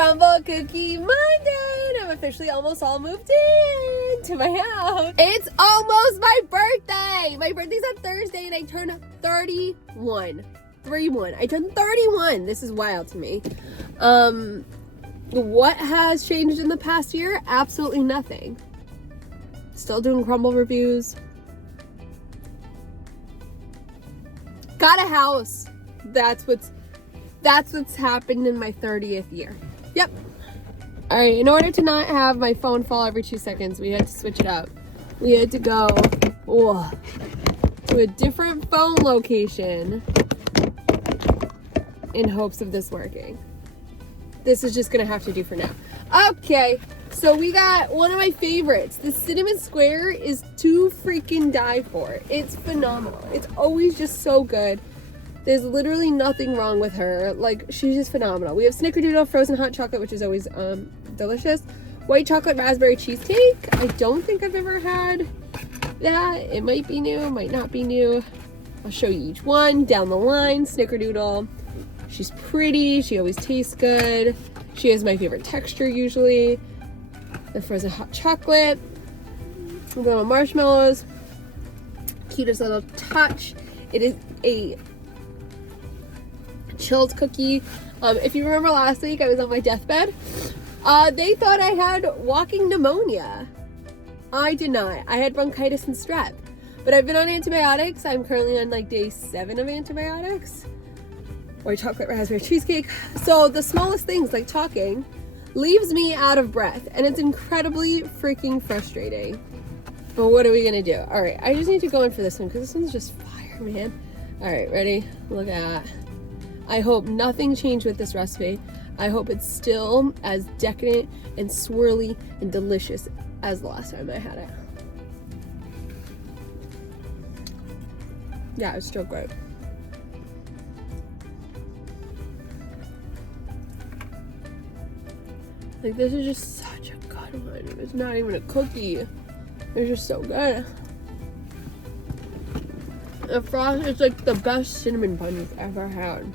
Crumble Cookie Monday! I'm officially almost all moved in to my house. It's almost my birthday! My birthday's on Thursday and I turn 31. 31. I turned 31. This is wild to me. What has changed in the past year? Absolutely nothing. Still doing Crumble reviews. Got a house. That's what's happened in my 30th year. Yep. All right, in order to not have my phone fall every 2 seconds, we had to switch it up. We had to go to a different phone location in hopes of this working. This is just gonna have to do for now. Okay, so we got one of my favorites. The cinnamon square is to freaking die for. It's phenomenal. It's always just so good. There's literally nothing wrong with her. Like, she's just phenomenal. We have Snickerdoodle frozen hot chocolate, which is always delicious. White chocolate raspberry cheesecake. I don't think I've ever had that. It might be new, might not be new. I'll show you each one down the line. Snickerdoodle. She's pretty. She always tastes good. She has my favorite texture usually. The frozen hot chocolate. Little marshmallows. Cutest little touch. It is a chilled cookie. If you remember last week, I was on my deathbed. They thought I had walking pneumonia. I did not. I had bronchitis and strep. But I've been on antibiotics. I'm currently on like day 7 of antibiotics. Or chocolate raspberry cheesecake. So the smallest things like talking leaves me out of breath. And it's incredibly freaking frustrating. But what are we gonna do? All right, I just need to go in for this one because this one's just fire, man. All right, ready? Look at that. I hope nothing changed with this recipe. I hope it's still as decadent and swirly and delicious as the last time I had it. Yeah, it's still great. Like, this is just such a good one. It's not even a cookie. It's just so good. The frost is like the best cinnamon bun you've ever had.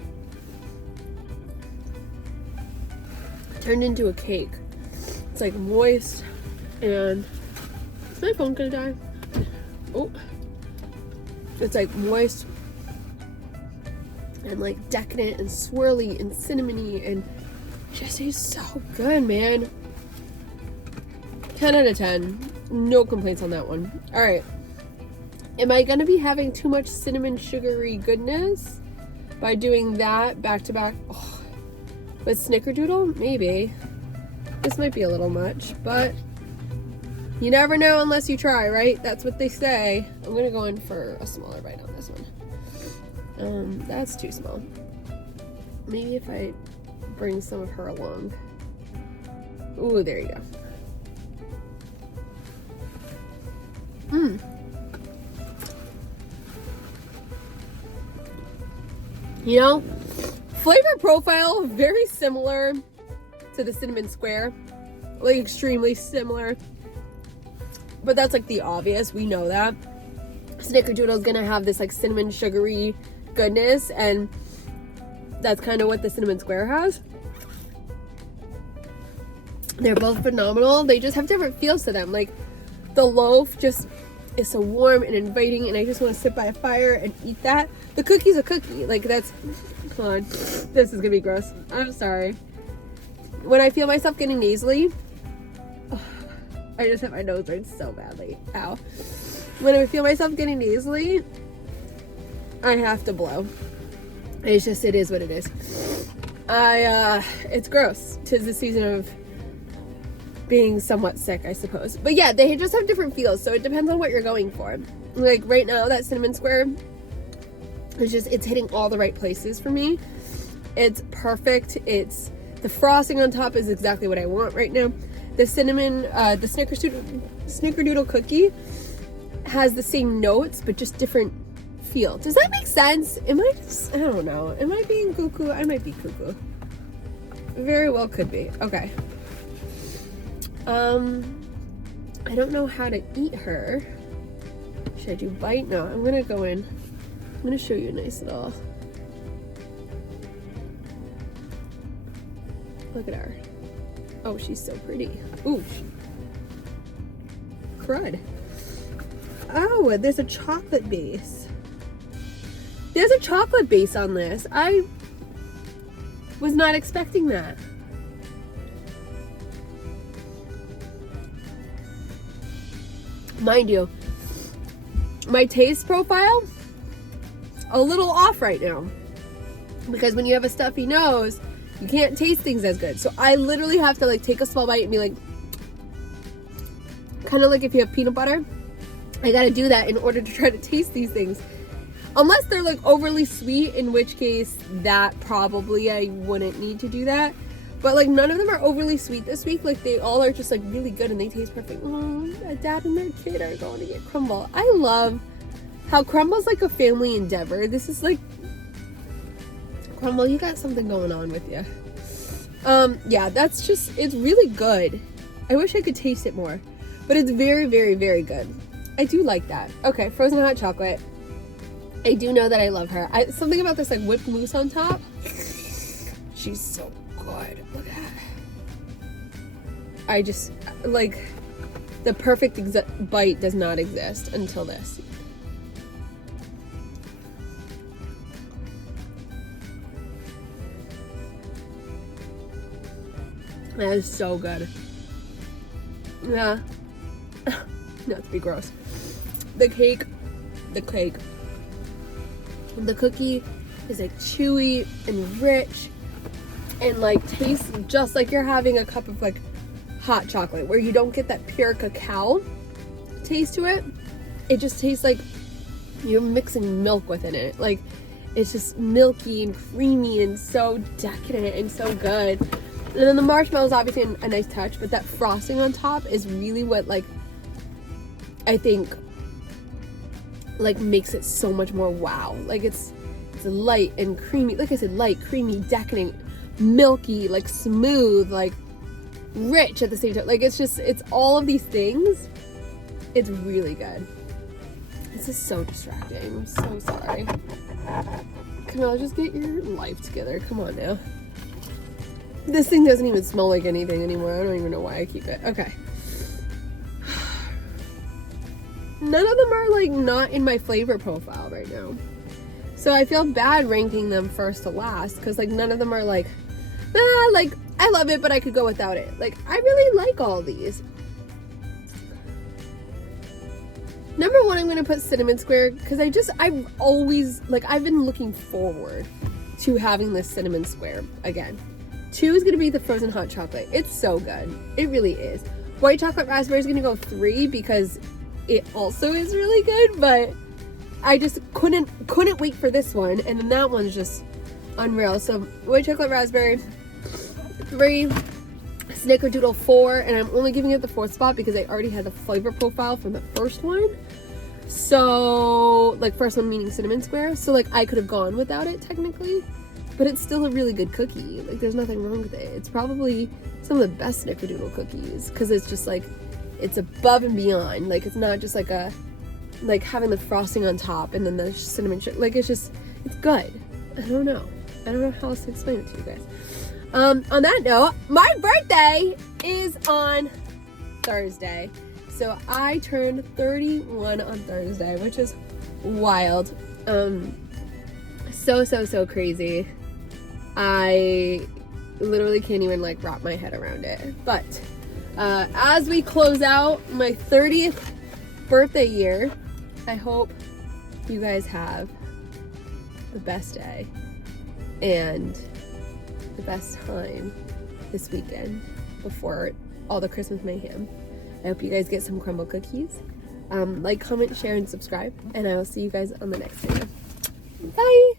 Turned into a cake. It's like moist and is my phone gonna die? Oh, it's like moist and like decadent and swirly and cinnamony and just tastes so good, man. 10 out of 10. No complaints on that one. All right. Am I gonna be having too much cinnamon sugary goodness by doing that back to back? Oh, with Snickerdoodle? Maybe. This might be a little much, but you never know unless you try, right? That's what they say. I'm gonna go in for a smaller bite on this one. That's too small. Maybe if I bring some of her along. Ooh, there you go. You know, flavor profile very similar to the cinnamon square, like extremely similar, but that's like the obvious. We know that Snickerdoodle is gonna have this like cinnamon sugary goodness, and that's kind of what the cinnamon square has. They're both phenomenal. They just have different feels to them. Like, the loaf just is so warm and inviting, and I just want to sit by a fire and eat that. The cookie's a cookie. Like, that's... Come on. This is gonna be gross. I'm sorry. When I feel myself getting nasally... I just hit my nose right so badly. Ow. When I feel myself getting nasally, I have to blow. It's just, it is what it is. It's gross. 'Tis the season of being somewhat sick, I suppose. But yeah, they just have different feels, so it depends on what you're going for. Like, right now, that cinnamon square, it's hitting all the right places for me. It's perfect. The frosting on top is exactly what I want right now. The cinnamon, the Snickerdoodle cookie has the same notes, but just different feel. Does that make sense? I don't know. Am I being cuckoo? I might be cuckoo. Very well could be. Okay. I don't know how to eat her. Should I do bite? No, I'm gonna go in. I'm gonna show you a nice little Look at her. Oh, she's so pretty. Ooh. Crud. Oh, there's a chocolate base. There's a chocolate base on this. I was not expecting that. Mind you, my taste profile, a little off right now. Because when you have a stuffy nose, you can't taste things as good. So I literally have to like take a small bite and be like, kind of like if you have peanut butter, I gotta do that in order to try to taste these things. Unless they're like overly sweet, in which case that probably I wouldn't need to do that. But like none of them are overly sweet this week. Like they all are just like really good and they taste perfect. A dad and their kid are going to get CRUMBL. I love how CRUMBL's like a family endeavor. This is like, CRUMBL, you got something going on with you. Yeah, that's just, it's really good. I wish I could taste it more, but it's very, very, very good. I do like that. Okay, frozen hot chocolate. I do know that I love her. Something about this like whipped mousse on top. She's so good. Look at that. I just, like, the perfect bite does not exist until this. That is so good. Yeah. Not to be gross. The cookie is like chewy and rich and like tastes just like you're having a cup of like hot chocolate, where you don't get that pure cacao taste to it. It just tastes like you're mixing milk within it. Like it's just milky and creamy and so decadent and so good. And then the marshmallow is obviously a nice touch, but that frosting on top is really what, like, I think, like, makes it so much more wow. Like, it's light and creamy. Like I said, light, creamy, decadent, milky, like, smooth, like, rich at the same time. Like, it's just, it's all of these things. It's really good. This is so distracting. I'm so sorry. Camilla, just get your life together. Come on now. This thing doesn't even smell like anything anymore. I don't even know why I keep it. Okay. None of them are like not in my flavor profile right now. So I feel bad ranking them first to last, because like none of them are like, like I love it, but I could go without it. Like I really like all these. Number one, I'm going to put cinnamon square, because I've always, like, I've been looking forward to having this cinnamon square again. 2 is going to be the frozen hot chocolate. It's so good. It really is. White chocolate raspberry is going to go 3 because it also is really good, but I just couldn't wait for this one, and then that one's just unreal. So white chocolate raspberry 3, Snickerdoodle 4, and I'm only giving it the 4th spot because I already had the flavor profile from the first one. So like first one meaning cinnamon square, so like I could have gone without it technically, but it's still a really good cookie. Like there's nothing wrong with it. It's probably some of the best Snickerdoodle cookies, because it's just like, it's above and beyond. Like it's not just like a, like having the frosting on top and then the cinnamon like it's just, it's good. I don't know how else to explain it to you guys. On that note, my birthday is on Thursday. So I turned 31 on Thursday, which is wild. So crazy. I literally can't even like wrap my head around it. But as we close out my 30th birthday year, I hope you guys have the best day and the best time this weekend before all the Christmas mayhem. I hope you guys get some CRUMBL cookies. Like, comment, share, and subscribe, and I will see you guys on the next video. Bye!